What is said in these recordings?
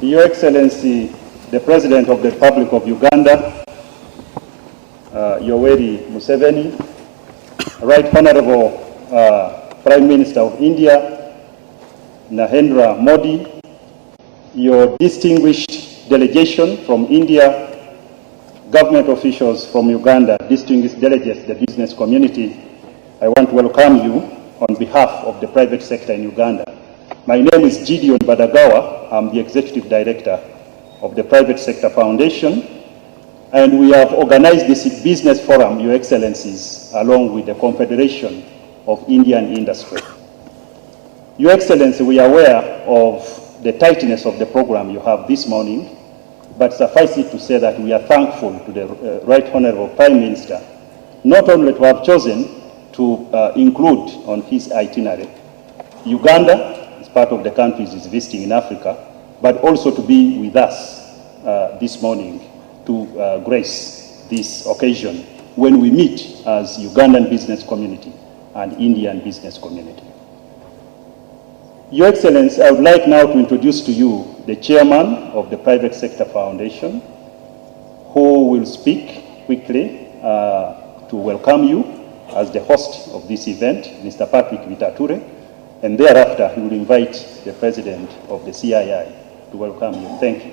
Your Excellency, the President of the Republic of Uganda, Yoweri Museveni, Right Honorable Prime Minister of India, Narendra Modi, your distinguished delegation from India, government officials from Uganda, distinguished delegates, the business community, I want to welcome you on behalf of the private sector in Uganda. My name is Gideon Badagawa. I'm the Executive Director of the Private Sector Foundation, and we have organized this business forum, Your Excellencies, along with the Confederation of Indian Industry. Your Excellency, we are aware of the tightness of the program you have this morning, but suffice it to say that we are thankful to the Right Honorable Prime Minister, not only to have chosen to include on his itinerary Uganda, as part of the countries he's visiting in Africa, but also to be with us this morning to grace this occasion when we meet as Ugandan business community and Indian business community. Your Excellency, I would like now to introduce to you the Chairman of the Private Sector Foundation, who will speak quickly to welcome you as the host of this event, Mr. Patrick Vitature, and thereafter he will invite the President of the CII to welcome you. Thank you.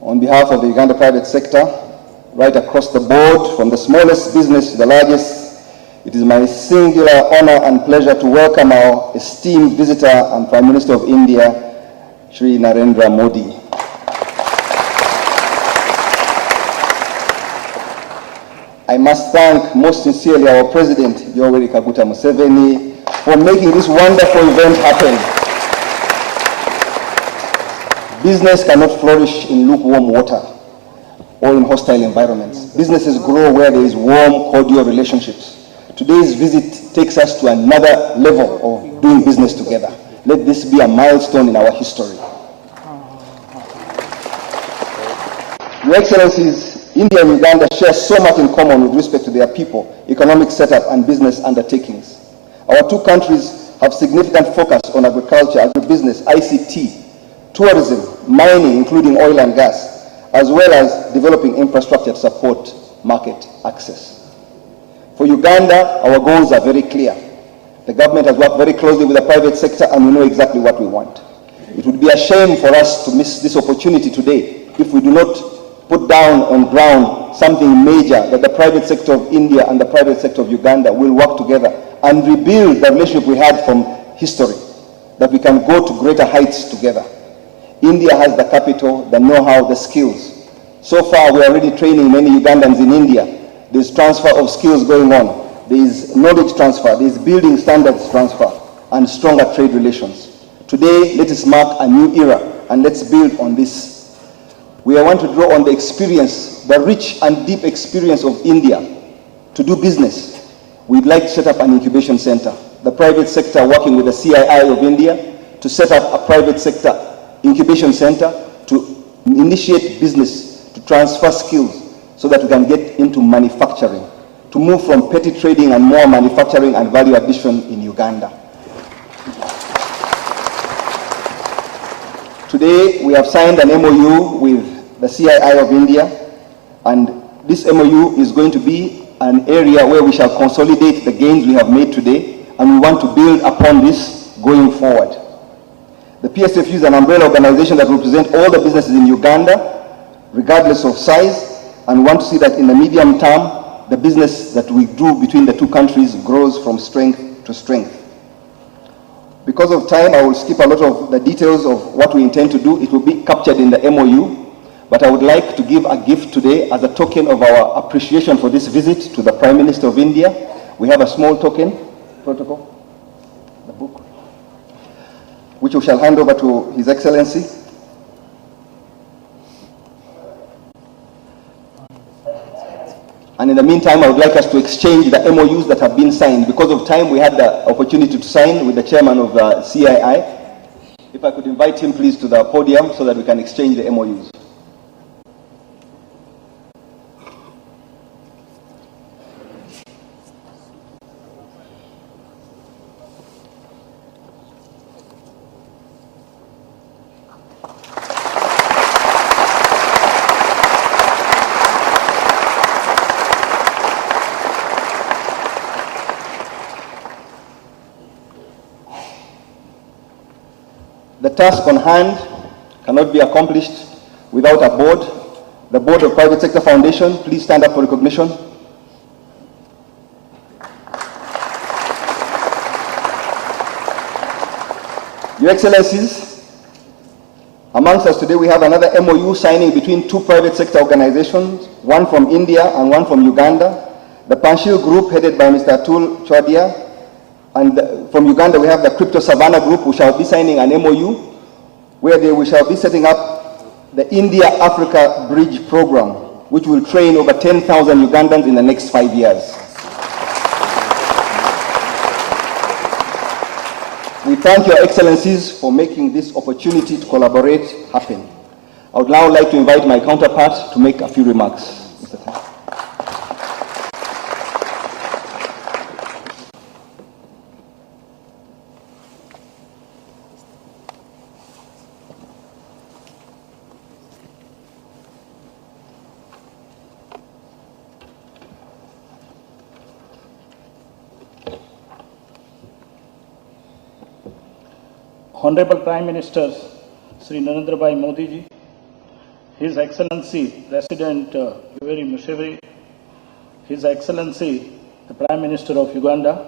On behalf of the Uganda private sector, right across the board, from the smallest business to the largest, it is my singular honor and pleasure to welcome our esteemed visitor and Prime Minister of India, Shri Narendra Modi. I must thank most sincerely our President, Yoweri Museveni, for making this wonderful event happen. Business cannot flourish in lukewarm water or in hostile environments. Businesses grow where there is warm, cordial relationships. Today's visit takes us to another level of doing business together. Let this be a milestone in our history. Your Excellencies, India and Uganda share so much in common with respect to their people, economic setup, and business undertakings. Our two countries have significant focus on agriculture, agribusiness, ICT, tourism, mining, including oil and gas, as well as developing infrastructure to support market access. For Uganda, our goals are very clear. The government has worked very closely with the private sector, and we know exactly what we want. It would be a shame for us to miss this opportunity today if we do not put down on ground something major that the private sector of India and the private sector of Uganda will work together and rebuild the relationship we had from history, that we can go to greater heights together. India has the capital, the know-how, the skills. So far, we are already training many Ugandans in India. There's transfer of skills going on. There is knowledge transfer. There is building standards transfer and stronger trade relations. Today, let us mark a new era and let's build on this. We want to draw on the experience, the rich and deep experience of India to do business. We'd like to set up an incubation center. The private sector working with the CII of India to set up a private sector incubation center to initiate business, to transfer skills so that we can get into manufacturing, to move from petty trading and more manufacturing and value addition in Uganda. Today, we have signed an MOU with the CII of India, and this MOU is going to be an area where we shall consolidate the gains we have made today, and we want to build upon this going forward. The PSFU is an umbrella organization that represents all the businesses in Uganda, regardless of size, and want to see that in the medium term, the business that we do between the two countries grows from strength to strength. Because of time, I will skip a lot of the details of what we intend to do. It will be captured in the MOU, but I would like to give a gift today as a token of our appreciation for this visit to the Prime Minister of India. We have a small token, protocol, the book, which we shall hand over to His Excellency. And in the meantime, I would like us to exchange the MOUs that have been signed. Because of time, we had the opportunity to sign with the chairman of the CII. If I could invite him, please, to the podium so that we can exchange the MOUs. task on hand cannot be accomplished without a board. The Board of Private Sector Foundation, please stand up for recognition. Your Excellencies, amongst us today we have another MOU signing between two private sector organizations, one from India and one from Uganda. The Panchil Group, headed by Mr. Atul Chodia, and from Uganda we have the Crypto Savannah Group, who shall be signing an MOU where we shall be setting up the India-Africa Bridge Program, which will train over 10,000 Ugandans in the next 5 years. We thank Your Excellencies for making this opportunity to collaborate happen. I would now like to invite my counterpart to make a few remarks. Mr. Tan. Honorable Prime Minister Sri Narendra Modi ji, His Excellency President Yoweri Museveni, His Excellency the Prime Minister of Uganda,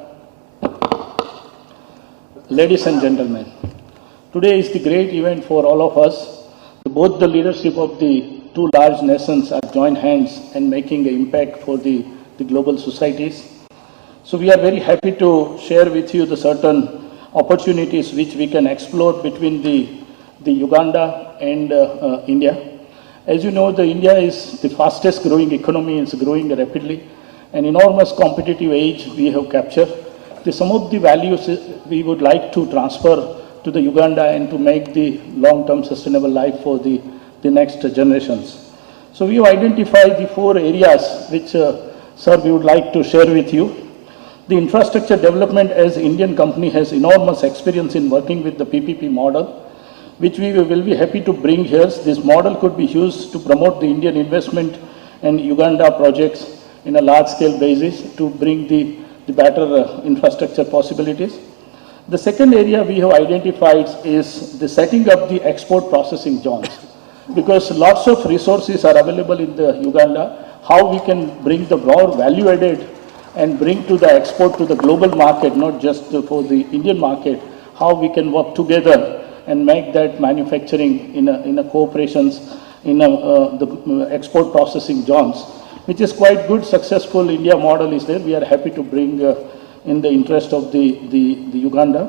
ladies and gentlemen, today is the great event for all of us. Both the leadership of the two large nations are joined hands and making an impact for the global societies. So we are very happy to share with you the certain opportunities which we can explore between the Uganda and India. As you know, India is the fastest growing economy, it's growing rapidly. An enormous competitive age we have captured. Some of the values we would like to transfer to the Uganda and to make the long-term sustainable life for the next generations. So we have identified the 4 areas which, sir, we would like to share with you. The infrastructure development, as Indian company has enormous experience in working with the PPP model, which we will be happy to bring here. This model could be used to promote the Indian investment and Uganda projects in a large scale basis to bring the better infrastructure possibilities. The second area we have identified is the setting up the export processing zones, because lots of resources are available in the Uganda. How we can bring the more value added and bring to the export to the global market, not just for the Indian market, how we can work together and make that manufacturing in a cooperations in the export processing zones, which is quite good, successful India model is there. We are happy to bring in the interest of the Uganda.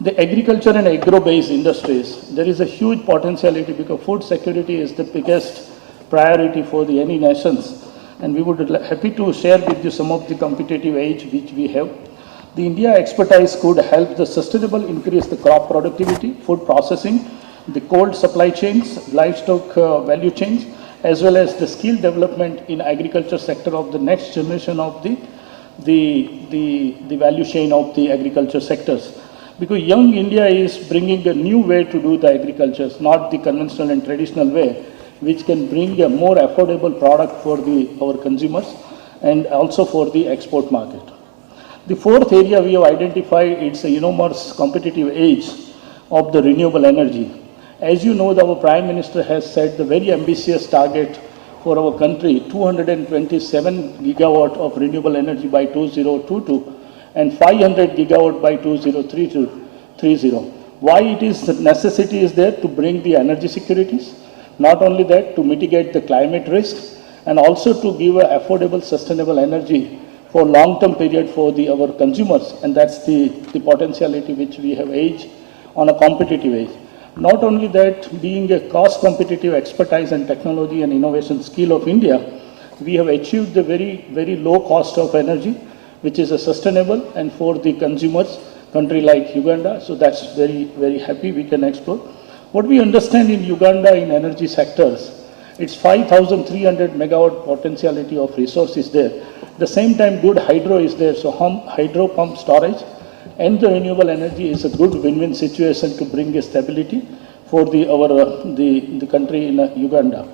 The agriculture and agro-based industries, there is a huge potentiality because food security is the biggest priority for any nations. And we would be happy to share with you some of the competitive edge which we have. The India expertise could help the sustainable increase the crop productivity, food processing, the cold supply chains, livestock value chains, as well as the skill development in agriculture sector of the next generation of the value chain of the agriculture sectors. Because young India is bringing a new way to do the agriculture, not the conventional and traditional way, which can bring a more affordable product for our consumers and also for the export market. The fourth area we have identified, it's a enormous competitive edge of the renewable energy. As you know, our Prime Minister has set the very ambitious target for our country, 227 gigawatt of renewable energy by 2022 and 500 gigawatt by 2030. Why it is the necessity is there to bring the energy securities? Not only that, to mitigate the climate risk and also to give affordable, sustainable energy for long-term period for our consumers. And that's the potentiality which we have edge on a competitive edge. Not only that, being a cost competitive expertise and technology and innovation skill of India, we have achieved the very, very low cost of energy, which is a sustainable and for the consumers, country like Uganda. So that's very, very happy we can explore. What we understand in Uganda in energy sectors, it's 5,300 megawatt potentiality of resources there. At the same time, good hydro is there, so hydro pump storage and the renewable energy is a good win-win situation to bring a stability for the country in Uganda.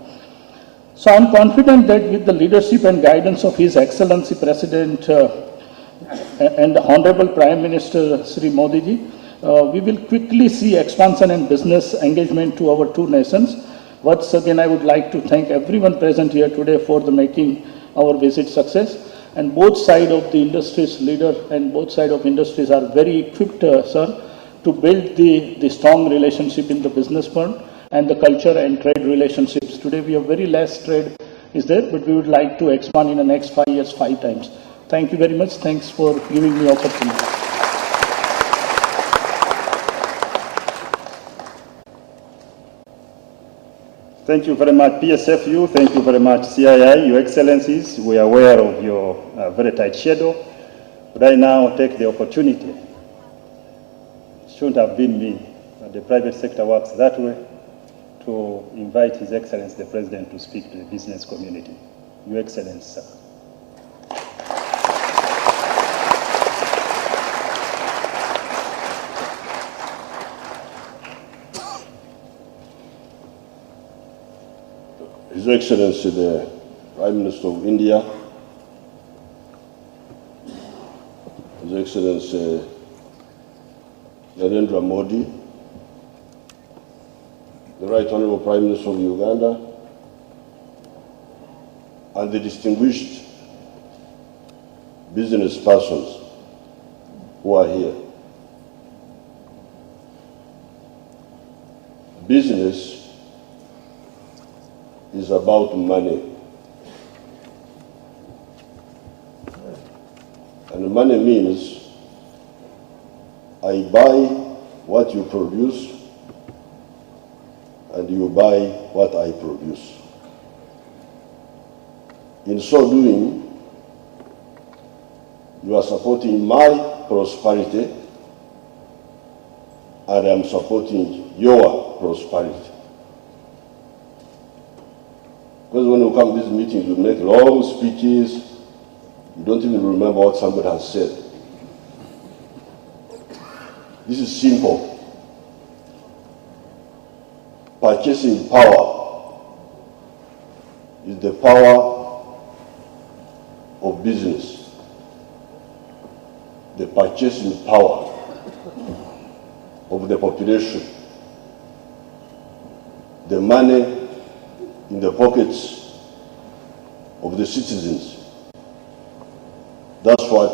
So I'm confident that with the leadership and guidance of His Excellency President and the Honorable Prime Minister Sri Modi ji, we will quickly see expansion and business engagement to our two nations. Once again, I would like to thank everyone present here today for the making our visit success. And both sides of the industry's leader and both sides of industries are very equipped, sir, to build the strong relationship in the business front and the culture and trade relationships. Today we have very less trade is there, but we would like to expand in the next 5 years 5 times. Thank you very much. Thanks for giving me opportunity. Thank you very much, PSFU. Thank you very much, CII, Your Excellencies. We are aware of your very tight schedule. But I now take the opportunity, it shouldn't have been me, but the private sector works that way, to invite His Excellency the President to speak to the business community. Your Excellency, sir. His Excellency the Prime Minister of India, His Excellency Narendra Modi, the Right Honorable Prime Minister of Uganda, and the distinguished business persons who are here. Business is about money. And money means I buy what you produce and you buy what I produce. In so doing, you are supporting my prosperity and I'm supporting your prosperity. Because when you come to these meetings, you make long speeches, you don't even remember what somebody has said. This is simple. Purchasing power is the power of business. The purchasing power of the population. The money in the pockets of the citizens. That's what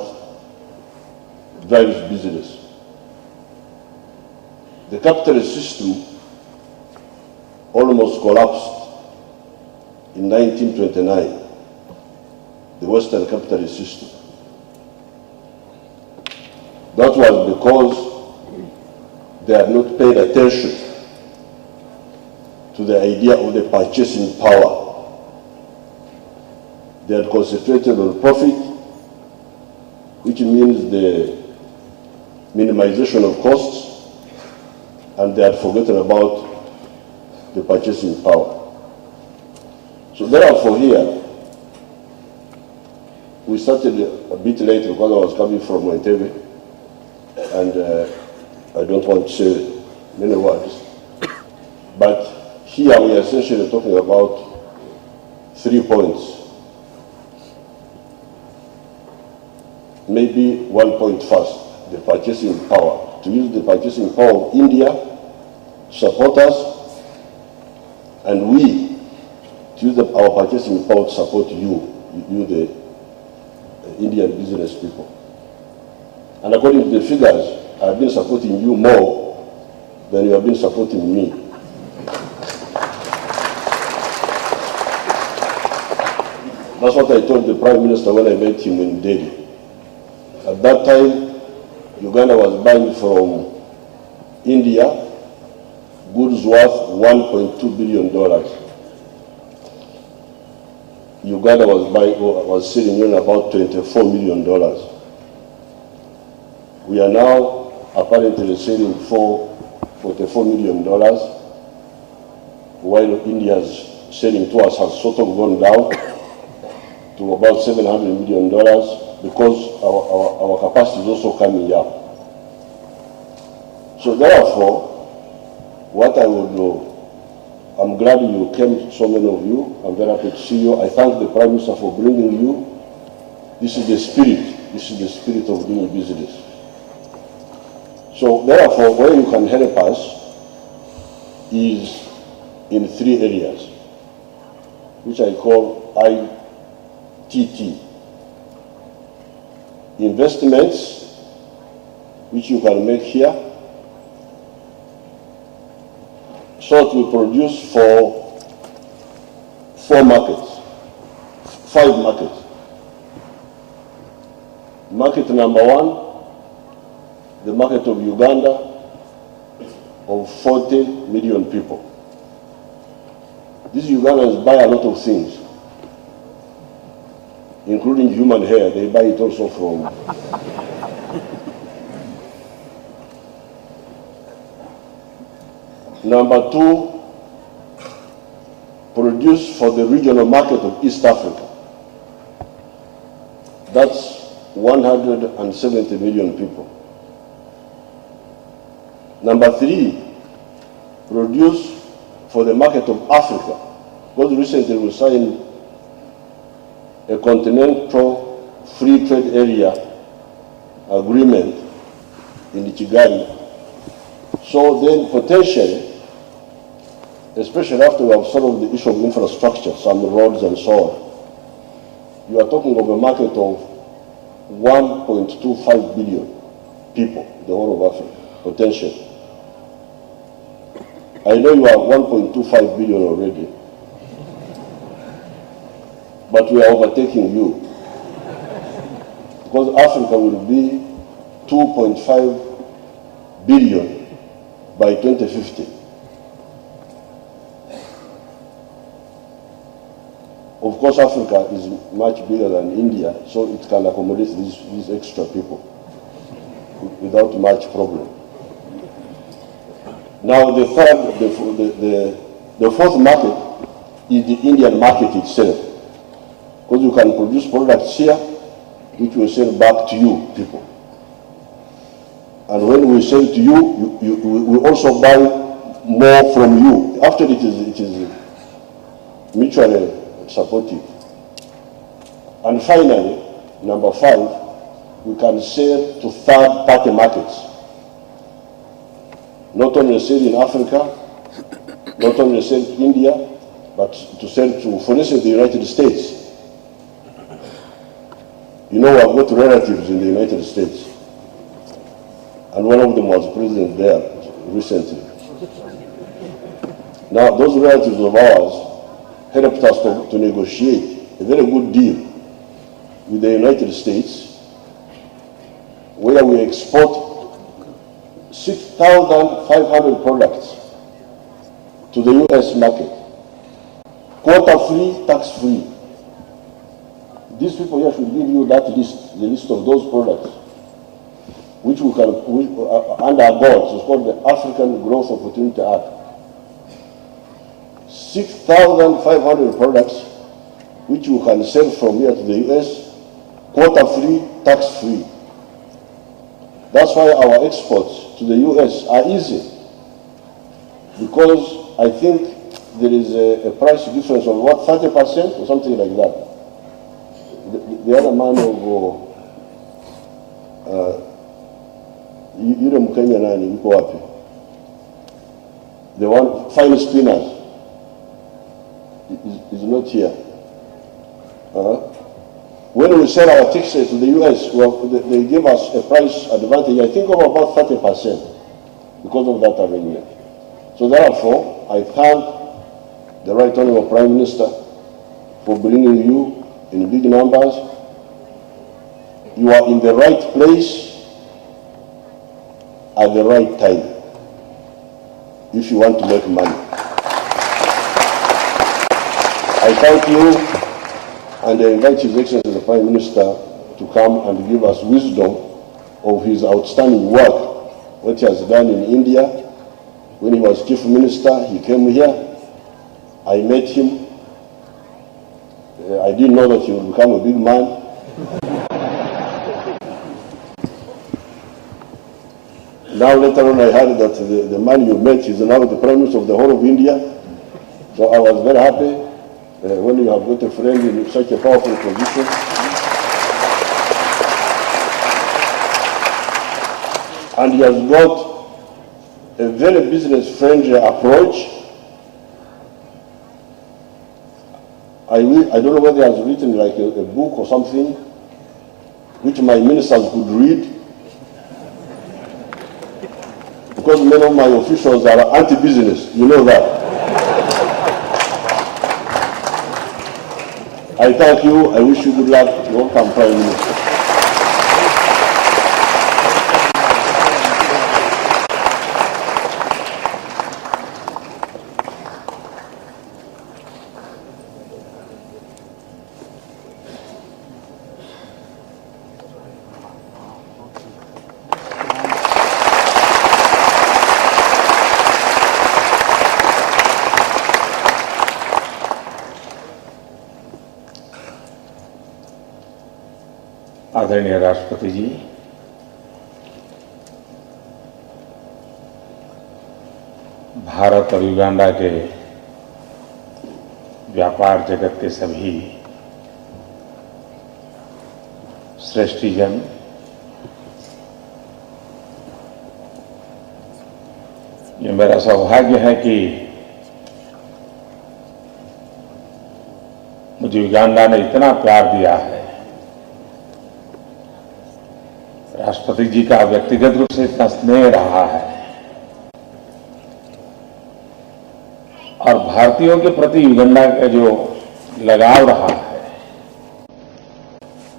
drives business. The capitalist system almost collapsed in 1929, the Western capitalist system. That was because they had not paid attention to the idea of the purchasing power. They had concentrated on profit, which means the minimization of costs, and they had forgotten about the purchasing power. So therefore here, we started a bit late because I was coming from Entebbe, and I don't want to say many words, but here we are essentially talking about 3 points. Maybe 1 point first, the purchasing power. To use the purchasing power of India to support us, and we to use our purchasing power to support you, the Indian business people. And according to the figures, I've been supporting you more than you have been supporting me. That's what I told the Prime Minister when I met him in Delhi. At that time, Uganda was buying from India goods worth $1.2 billion. Uganda was selling in about $24 million. We are now apparently selling for $44 million, while India's selling to us has sort of gone down to about $700 million because our capacity is also coming up. So therefore, what I will do, I'm glad you came, so many of you. I'm very happy to see you. I thank the Prime Minister for bringing you. This is the spirit. This is the spirit of doing business. So therefore, where you can help us is in 3 areas, which I call ITT. Investments, which you can make here, so that we produce for 4 markets, 5 markets. Market number 1, the market of Uganda, of 40 million people. These Ugandans buy a lot of things, including human hair. They buy it also from Number 2, produce for the regional market of East Africa. That's 170 million people. Number 3, produce for the market of Africa. Because recently we signed a continental free trade area agreement in Kigali. So then potentially, especially after we have solved the issue of infrastructure, some roads and so on, you are talking of a market of 1.25 billion people, the whole of Africa, potentially. I know you are 1.25 billion already, but we are overtaking you. Because Africa will be 2.5 billion by 2050. Of course, Africa is much bigger than India, so it can accommodate these extra people without much problem. Now, the fourth market is the Indian market itself, because you can produce products here, which will sell back to you people. And when we sell to you, we also buy more from you. After it is mutually supportive. And finally, number 5, we can sell to third-party markets. Not only sell in Africa, not only sell to India, but to sell to, for instance, the United States. You know, I've got relatives in the United States, and one of them was president there recently. Now, those relatives of ours helped us to negotiate a very good deal with the United States, where we export 6,500 products to the U.S. market, quota-free, tax-free. These people here should give you that list, the list of those products, which we can, under our goals, it's called the African Growth Opportunity Act. 6,500 products, which you can sell from here to the U.S., quota-free, tax-free. That's why our exports to the U.S. are easy, because I think there is a price difference of what, 30% or something like that. The other man of yule Mkenya nani yuko wapi? The one fine spinners is not here. When we sell our tickets to the U.S., well, they give us a price advantage, I think, of about 30% because of that arrangement. So therefore, I thank the Right Honorable Prime Minister for bringing you in big numbers. You are in the right place at the right time if you want to make money. I thank you, and I invite His Excellency the Prime Minister to come and give us wisdom of his outstanding work, what he has done in India. When he was Chief Minister, he came here. I met him. I didn't know that he would become a big man. Now later on I heard that the man you met is now the Prime Minister of the whole of India. So I was very happy when you have got a friend in such a powerful position. and he has got a very business-friendly approach. I don't know whether he has written like a book or something which my ministers could read, because many of my officials are anti-business, you know that. I thank you. I wish you good luck. Welcome, Prime Minister. आदरणीय राष्ट्रपति जी, भारत और Uganda के व्यापार जगत के सभी श्रेष्ठीजन, ये मेरा सौभाग्य है कि मुझे युगांडा ने इतना प्यार दिया है, राष्ट्रपति जी का व्यक्तिगत रूप से इतना स्नेह रहा है और भारतीयों के प्रति युगांडा का जो लगाव रहा है,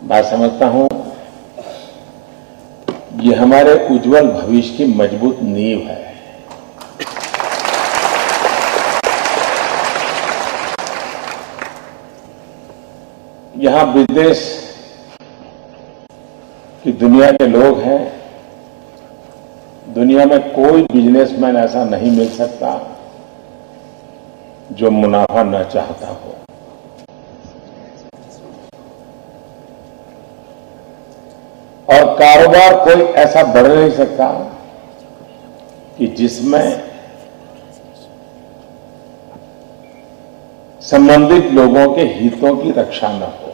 मैं समझता हूं ये हमारे उज्जवल भविष्य की मजबूत नींव है। यहां विदेश कि दुनिया के लोग हैं, दुनिया में कोई बिजनेसमैन ऐसा नहीं मिल सकता जो मुनाफा न चाहता हो। और कारोबार कोई ऐसा बढ़ नहीं सकता कि जिसमें संबंधित लोगों के हितों की रक्षा न हो।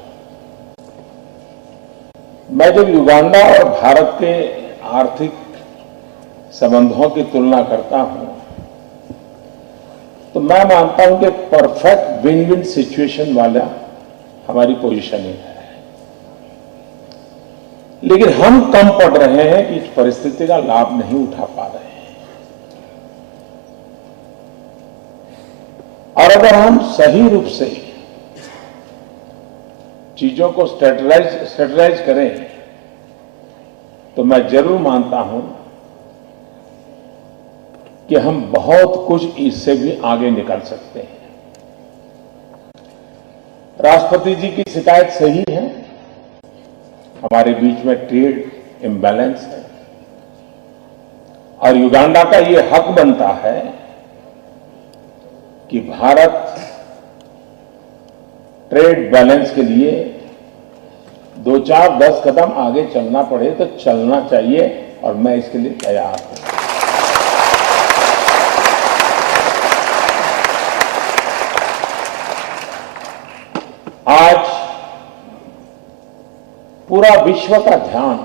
मैं जब युगांडा और भारत के आर्थिक संबंधों की तुलना करता हूं तो मैं मानता हूं कि परफेक्ट विन विन सिचुएशन वाला हमारी पोजीशनिंग है, लेकिन हम कम पड़ रहे हैं कि इस परिस्थिति का लाभ नहीं उठा पा रहे हैं। और अगर हम सही रूप से चीजों को स्ट्रेटलाइज करें तो मैं जरूर मानता हूं कि हम बहुत कुछ इससे भी आगे निकल सकते हैं। राष्ट्रपति जी की शिकायत सही है, हमारे बीच में ट्रेड इम्बैलेंस है और युगांडा का ये हक बनता है कि भारत ट्रेड बैलेंस के लिए 2, 4, 10 कदम आगे चलना पड़े तो चलना चाहिए और मैं इसके लिए तैयार हूं। आज पूरा विश्व का ध्यान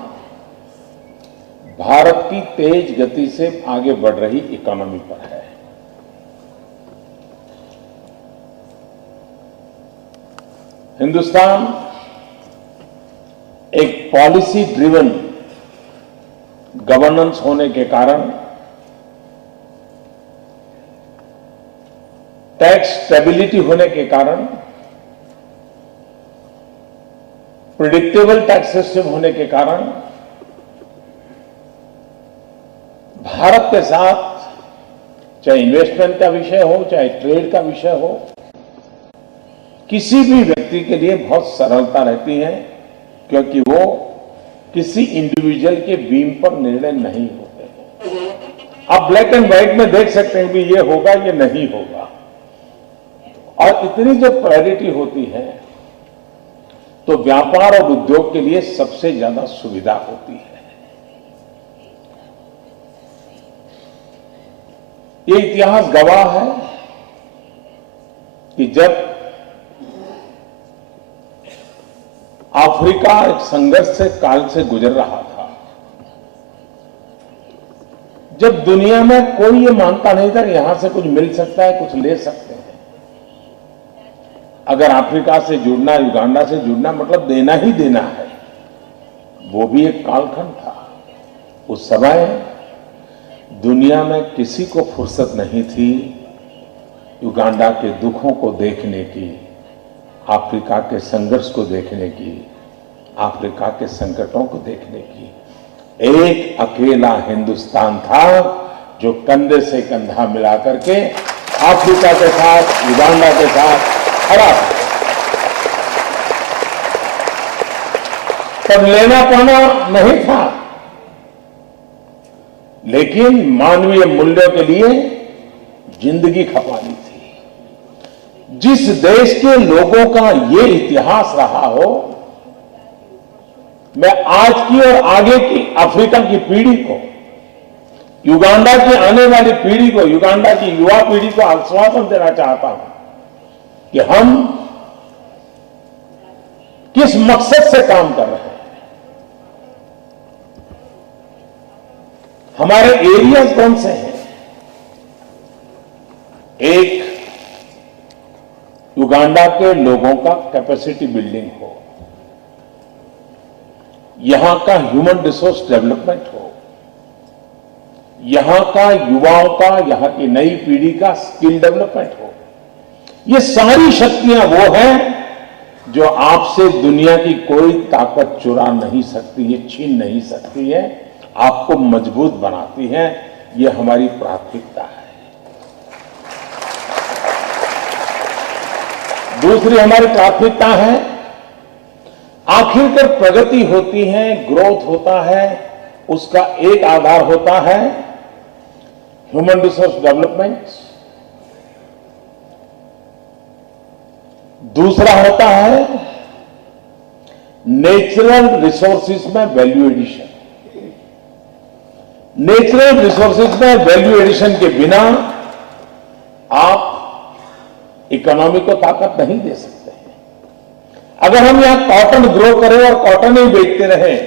भारत की तेज गति से आगे बढ़ रही इकोनॉमी पर है। हिंदुस्तान एक पॉलिसी ड्रिवन गवर्नेंस होने के कारण, टैक्स स्टेबिलिटी होने के कारण, प्रिडिक्टेबल टैक्स सिस्टम होने के कारण भारत के साथ चाहे इन्वेस्टमेंट का विषय हो, चाहे ट्रेड का विषय हो, किसी भी व्यक्ति के लिए बहुत सरलता रहती है, क्योंकि वो किसी इंडिविजुअल के बीम पर निर्णय नहीं होते। आप ब्लैक एंड व्हाइट में देख सकते हैं कि ये होगा, ये नहीं होगा। और इतनी जो प्रायोरिटी होती है तो व्यापार और उद्योग के लिए सबसे ज्यादा सुविधा होती है। ये इतिहास गवाह है कि जब अफ्रीका एक संघर्ष से काल से गुजर रहा था जब दुनिया में कोई ये मानता नहीं था कि यहां से कुछ मिल सकता है, कुछ ले सकते हैं। अगर अफ्रीका से जुड़ना, युगांडा से जुड़ना मतलब देना ही देना है, वो भी एक कालखंड था। उस समय दुनिया में किसी को फुर्सत नहीं थी युगांडा के दुखों को देखने की, अफ्रीका के संघर्ष को देखने की, अफ्रीका के संकटों को देखने की। एक अकेला हिंदुस्तान था जो कंधे से कंधा मिला करके अफ्रीका के साथ, युगांडा के साथ खड़ा था। तब लेना पाना नहीं था, लेकिन मानवीय मूल्यों के लिए जिंदगी खपानी थी। जिस देश के लोगों का ये इतिहास रहा हो, मैं आज की और आगे की अफ्रीका की पीढ़ी को, युगांडा की आने वाली पीढ़ी को, युगांडा की युवा पीढ़ी को आश्वासन देना चाहता हूं कि हम किस मकसद से काम कर रहे हैं। हमारे एरियाज कौन से हैं? एक, युगांडा के लोगों का कैपेसिटी बिल्डिंग हो, यहां का ह्यूमन रिसोर्स डेवलपमेंट हो, यहां का युवाओं का, यहां की नई पीढ़ी का स्किल डेवलपमेंट हो। ये सारी शक्तियां वो हैं जो आपसे दुनिया की कोई ताकत चुरा नहीं सकती है, छीन नहीं सकती है, आपको मजबूत बनाती है। ये हमारी प्राथमिकता है। दूसरी हमारी प्राथमिकता है, आखिरकार प्रगति होती है, ग्रोथ होता है, उसका एक आधार होता है ह्यूमन रिसोर्स डेवलपमेंट, दूसरा होता है नेचुरल रिसोर्सेज में वैल्यू एडिशन। नेचुरल रिसोर्सेज में वैल्यू एडिशन के बिना आप इकोनॉमी को ताकत नहीं दे सकते हैं। अगर हम यहां कॉटन ग्रो करें और कॉटन ही बेचते रहें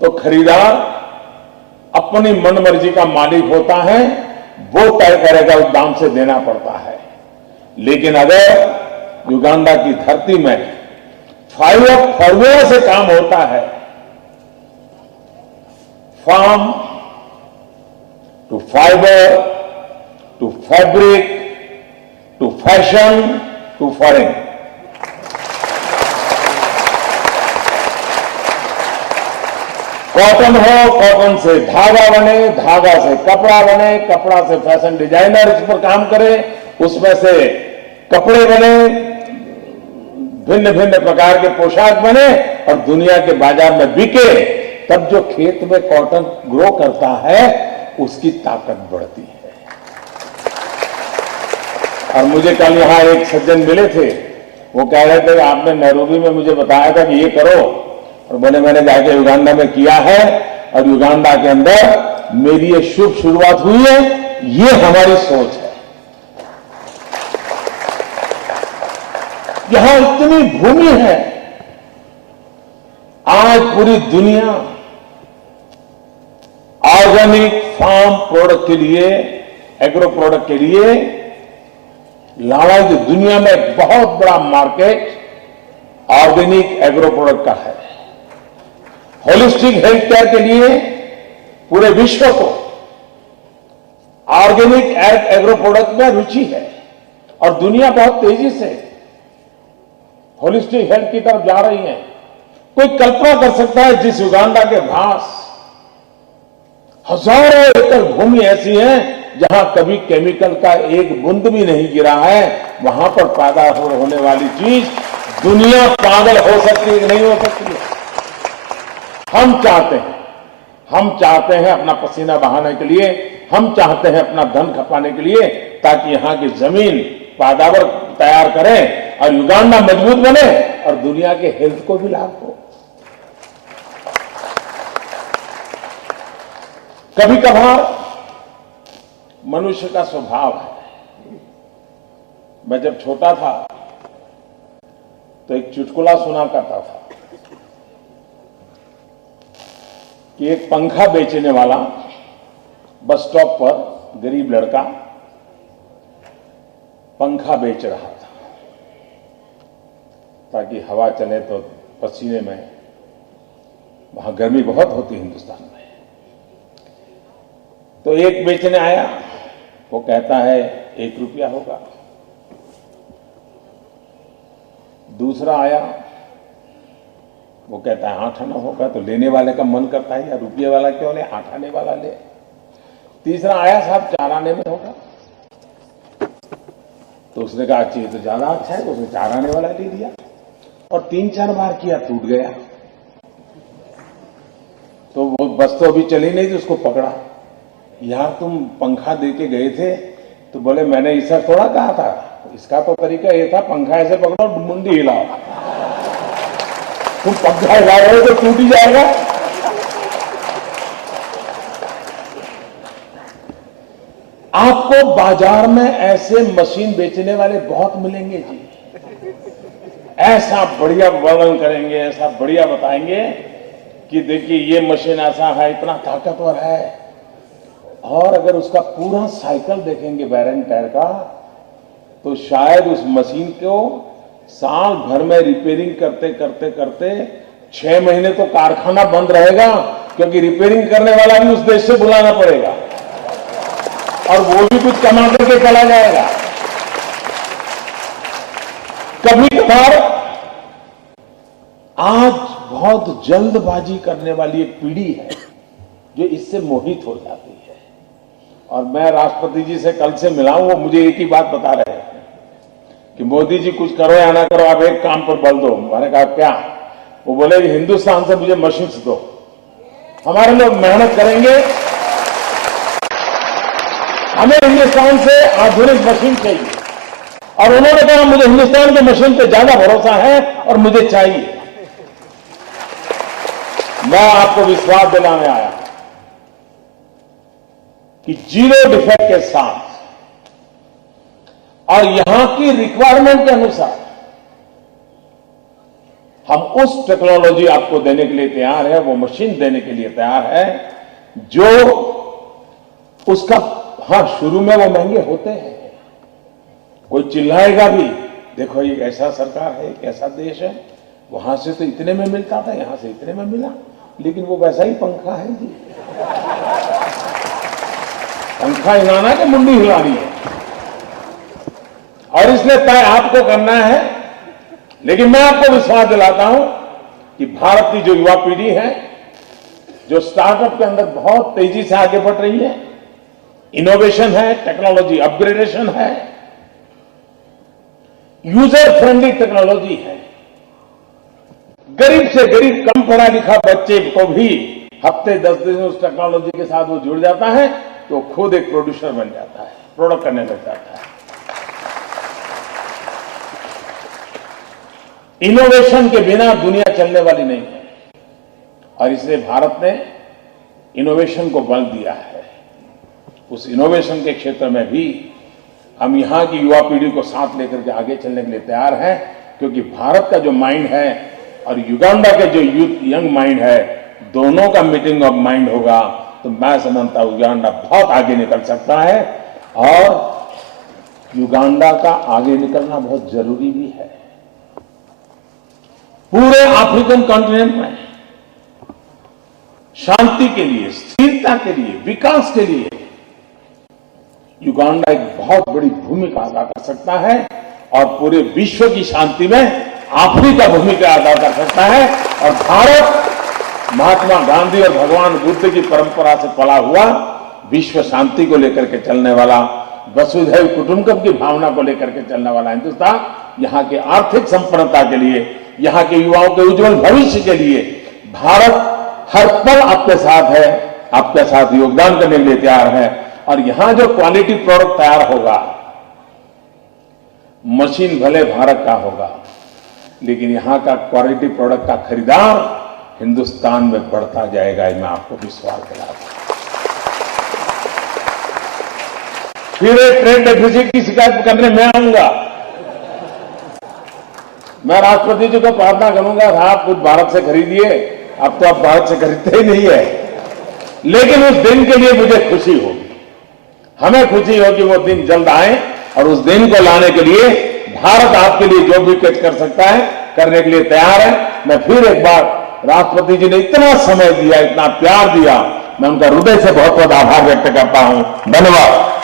तो खरीदार अपनी मनमर्जी का मालिक होता है, वो तय करेगा, उस दाम से देना पड़ता है। लेकिन अगर युगांडा की धरती में फॉर्मूला से काम होता है, farm to fibre to fabric to fashion to foreign, cotton हो, कॉटन से धागा बने, धागा से कपड़ा बने, कपड़ा से फैशन डिजाइनर इस पर काम करे, उसमें से कपड़े बने, भिन्न भिन्न प्रकार के पोशाक बने और दुनिया के बाजार में बिके। तब जो खेत में कॉटन ग्रो करता है उसकी ताकत बढ़ती है। और मुझे कल यहां एक सज्जन मिले थे, वो कह रहे थे आपने नैरोबी में मुझे बताया था कि ये करो, और मैंने जाके युगांडा में किया है और युगांडा के अंदर मेरी ये शुभ शुरुआत हुई है। ये हमारी सोच है। यहां इतनी भूमि है, आज पूरी दुनिया ऑर्गेनिक फार्म प्रोडक्ट के लिए, एग्रो प्रोडक्ट के लिए लाड़ा जो दुनिया में एक बहुत बड़ा मार्केट ऑर्गेनिक एग्रो प्रोडक्ट का है। होलिस्टिक हेल्थ केयर के लिए पूरे विश्व को ऑर्गेनिक एग्रो प्रोडक्ट में रुचि है और दुनिया बहुत तेजी से होलिस्टिक हेल्थ की तरफ जा रही है। कोई कल्पना कर सकता है जिस युगांडा के पास हजारों एकड़ भूमि ऐसी है जहां कभी केमिकल का एक बूंद भी नहीं गिरा है, वहां पर पैदा होने वाली चीज दुनिया पागल हो सकती है कि नहीं हो सकती है। हम चाहते हैं अपना पसीना बहाने के लिए, हम चाहते हैं अपना धन खपाने के लिए, ताकि यहां की जमीन पैदावार तैयार करें और युगांडा मजबूत बने और दुनिया के हेल्थ को भी लाभ हो। कभी कभार मनुष्य का स्वभाव है। मैं जब छोटा था तो एक चुटकुला सुना करता था कि एक पंखा बेचने वाला बस स्टॉप पर गरीब लड़का पंखा बेच रहा था ताकि हवा चले तो पसीने में, वहां गर्मी बहुत होती है हिंदुस्तान में। तो एक बेचने आया, वो कहता है 1 रुपया होगा। दूसरा आया, वो कहता है 8 आना होगा। तो लेने वाले का मन करता है यार रुपये वाला क्यों ले, 8 आने वाला ले। तीसरा आया, साहब 4 आने में होगा। तो उसने कहा अच्छी तो ज्यादा अच्छा है, तो उसने 4 आने वाला ले लिया और 3-4 बार किया, टूट गया। तो वो बस तो अभी चली नहीं थी, उसको पकड़ा, यार तुम पंखा दे के गए थे। तो बोले मैंने ऐसा थोड़ा कहा था, इसका तो तरीका ये था पंखा ऐसे पकड़ो मुंडी हिलाओ। तुम पंखा हिला रहे हो तो टूट ही जाएगा। आपको बाजार में ऐसे मशीन बेचने वाले बहुत मिलेंगे जी, ऐसा बढ़िया वर्णन करेंगे, ऐसा बढ़िया बताएंगे कि देखिए ये मशीन ऐसा है, इतना ताकतवर है। और अगर उसका पूरा साइकिल देखेंगे वेयर एंड टेयर का, तो शायद उस मशीन को साल भर में रिपेयरिंग करते करते करते 6 महीने तो कारखाना बंद रहेगा, क्योंकि रिपेयरिंग करने वाला भी उस देश से बुलाना पड़ेगा और वो भी कुछ कमा करके चला जाएगा। कभी कभार आज बहुत जल्दबाजी करने वाली एक पीढ़ी है जो इससे मोहित हो जाती है। और मैं राष्ट्रपति जी से कल से मिला हूं, वो मुझे एक ही बात बता रहे हैं कि मोदी जी कुछ करो या ना करो, आप एक काम पर बल दो। मैंने कहा क्या? वो बोले कि हिंदुस्तान से मुझे मशीन्स दो, हमारे लोग मेहनत करेंगे, हमें हिंदुस्तान से आधुनिक मशीन चाहिए। और उन्होंने कहा मुझे हिंदुस्तान के मशीन पे ज्यादा भरोसा है और मुझे चाहिए। मैं आपको विश्वास दिलाने आया कि 0 डिफेक्ट के साथ और यहां की रिक्वायरमेंट के अनुसार हम उस टेक्नोलॉजी आपको देने के लिए तैयार है, वो मशीन देने के लिए तैयार है जो उसका, हाँ शुरू में वो महंगे होते हैं, कोई चिल्लाएगा भी, देखो ये ऐसा सरकार है, एक ऐसा देश है, वहां से तो इतने में मिलता था, यहां से इतने में मिला, लेकिन वो वैसा ही पंखा है जी। पंखा हिलाना कि मुंडी हिलानी है, और इसलिए तय आपको करना है। लेकिन मैं आपको विश्वास दिलाता हूं कि भारत की जो युवा पीढ़ी है, जो स्टार्टअप के अंदर बहुत तेजी से आगे बढ़ रही है, इनोवेशन है, टेक्नोलॉजी अपग्रेडेशन है, यूजर फ्रेंडली टेक्नोलॉजी है, गरीब से गरीब कम पढ़ा लिखा बच्चे को भी हफ्ते 10 दिन उस टेक्नोलॉजी के साथ वो जुड़ जाता है तो खुद एक प्रोड्यूसर बन जाता है, प्रोडक्ट करने लग जाता है। इनोवेशन के बिना दुनिया चलने वाली नहीं है, और इसलिए भारत ने इनोवेशन को बल दिया है। उस इनोवेशन के क्षेत्र में भी हम यहां की युवा पीढ़ी को साथ लेकर के आगे चलने के लिए तैयार हैं, क्योंकि भारत का जो माइंड है और युगांडा के जो यंग माइंड है, दोनों का मीटिंग ऑफ माइंड होगा तो मैं समझता हूं युगांडा बहुत आगे निकल सकता है। और युगांडा का आगे निकलना बहुत जरूरी भी है। पूरे अफ्रीकन कॉन्टिनेंट में शांति के लिए, स्थिरता के लिए, विकास के लिए युगांडा एक बहुत बड़ी भूमिका अदा कर सकता है, और पूरे विश्व की शांति में अफ्रीका भूमिका अदा कर सकता है। और भारत महात्मा गांधी और भगवान बुद्ध की परंपरा से पला हुआ, विश्व शांति को लेकर के चलने वाला, वसुधैव कुटुंबकम की भावना को लेकर के चलने वाला हिंदुस्तान, यहां की आर्थिक संपन्नता के लिए, यहां के युवाओं के उज्जवल भविष्य के लिए भारत हर पल आपके साथ है, आपके साथ योगदान करने के लिए तैयार है। और यहां जो क्वालिटी प्रोडक्ट तैयार होगा, मशीन भले भारत का होगा, लेकिन यहां का क्वालिटी प्रोडक्ट का खरीदार हिंदुस्तान में बढ़ता जाएगा, मैं आपको विश्वास दिलाता हूं। फिर एक ट्रेड डेफिसिट की शिकायत करने मैं आऊंगा, मैं राष्ट्रपति जी को प्रार्थना करूंगा, आप कुछ भारत से खरीदिए। अब तो आप भारत से खरीदते ही नहीं है, लेकिन उस दिन के लिए मुझे खुशी होगी हमें खुशी हो कि वो दिन जल्द आए और उस दिन को लाने के लिए भारत आपके लिए जो भी कुछ कर सकता है करने के लिए तैयार है। मैं फिर एक बार राष्ट्रपति जी ने इतना समय दिया, इतना प्यार दिया, मैं उनका हृदय से बहुत बहुत आभार व्यक्त करता हूं। धन्यवाद।